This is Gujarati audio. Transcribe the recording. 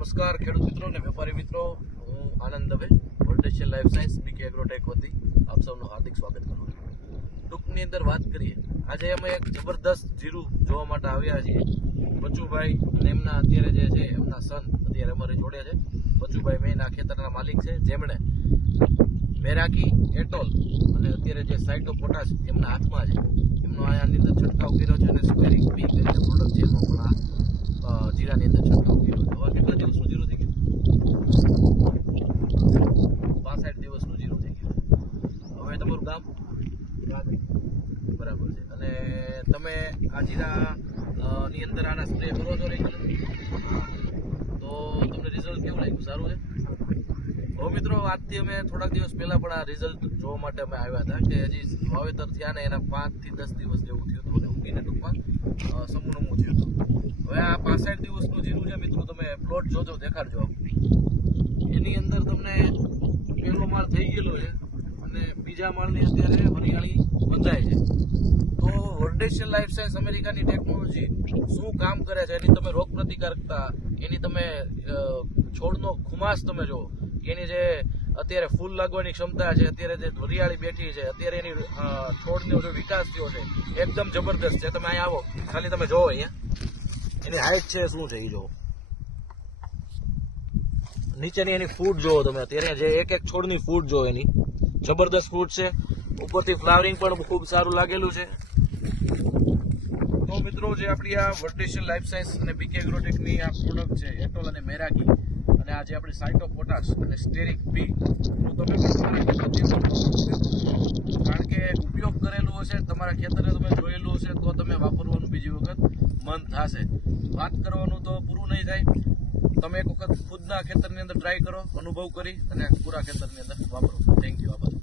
નમસ્કાર ખેડૂત મિત્રો અને વેપારી મિત્રો, હું આનંદ દવે વર્લ્ડેશિયલ લાઈફ સાયન્સ બીકે એગ્રોટેક વતી આપ સૌનું હાર્દિક સ્વાગત કરું છું. ટૂંકની અંદર વાત કરીએ, આજે અમે એક જબરદસ્ત જીરું જોવા માટે આવ્યા છીએ. બચુભાઈ અને એમના અત્યારે જે છે એમના સન અત્યારે અમારી જોડે છે. બચુભાઈ મેન આ ખેતરના માલિક છે, જેમણે મેરાકી એટોલ અને અત્યારે જે સાઇટો પોટાશ એમના હાથમાં છે, એમનો આની અંદર છંટકાવ કર્યો છે અને સ્ક્વેરિંગ બી કરીને પ્રોડક્ટ છે એનો પણ આ જીરાની અંદર છંટકાવ કર્યો છે. હવે કેટલા દિવસનું જીરું થઈ ગયું? 65 દિવસનું જીરું થઈ ગયું. હવે તમારું ગામ બરાબર છે, અને તમે આ જીરા ની અંદર આના સ્પ્રે કરો છો રેગ્યુલર, તો તમને રિઝલ્ટ કેવું લાગ્યું? સારું છે? હવે મિત્રો, આજથી અમે થોડાક દિવસ પહેલા પણ આ રિઝલ્ટ જોવા માટે અમે આવ્યા હતા કે હજી વાવેતર થયા ને એના 5 થી 10 દિવસ જેવું થયું હતું અને ઉગીને ટૂંકમાં સમૂહનું થયું હતું. હવે આ 65 દિવસનું જીરું છે મિત્રો, તમે પ્લોટ જોજો, દેખાડજો. એની અંદર તમને પહેલો માળ થઈ ગયેલો છે અને બીજા માળની અત્યારે હરિયાળી બંધાય છે. તો વર્લ્ડેશિયલ લાઈફ સાયન્સ અમેરિકાની ટેકનોલોજી શું કામ કરે છે, એની તમે રોગ પ્રતિકારકતા, એની તમે છોડનો ખુમાસ તમે જુઓ, એની જે અત્યારે ફૂલ લાગવાની ક્ષમતા છે, અત્યારે જે હરિયાળી બેઠી છે, અત્યારે એની છોડનો જે વિકાસ થયો છે એકદમ જબરદસ્ત છે. તમે અહીંયા આવો, ખાલી તમે જોવો, અહીંયા એની હાઈટ છે શું છે એ જોવો, નીચેની એની ફૂટ જોવો તમે, અત્યારે જે એક એક છોડની ફૂટ જોવો, એની જબરદસ્ત ફૂટ છે. ઉપરથી ફ્લાવરિંગ પણ ખૂબ સારું લાગેલું છે. તો મિત્રો, જે આપણી આ વર્લ્ડેશિયલ લાઈફ સાયન્સ અને બીકે એગ્રોટેકની આ પ્રોડક્ટ છે એટોલ અને મેરાકી, અને આ જે આપણી સાઇટો પોટાશ અને સ્ટેરિક બી, તો તમે પણ તમારા ખેતરથી કારણ કે ઉપયોગ કરેલું હશે, તમારા ખેતરે તમે જોયેલું હશે, તો તમે વાપરવાનું બીજી વખત મન થશે. વાત કરવાનું તો પૂરું નહીં થાય. તમે એક વખત ખુદના ખેતરની અંદર ટ્રાય કરો, અનુભવ કરી અને પૂરા ખેતરની અંદર વાપરો. Thank you. આભાર.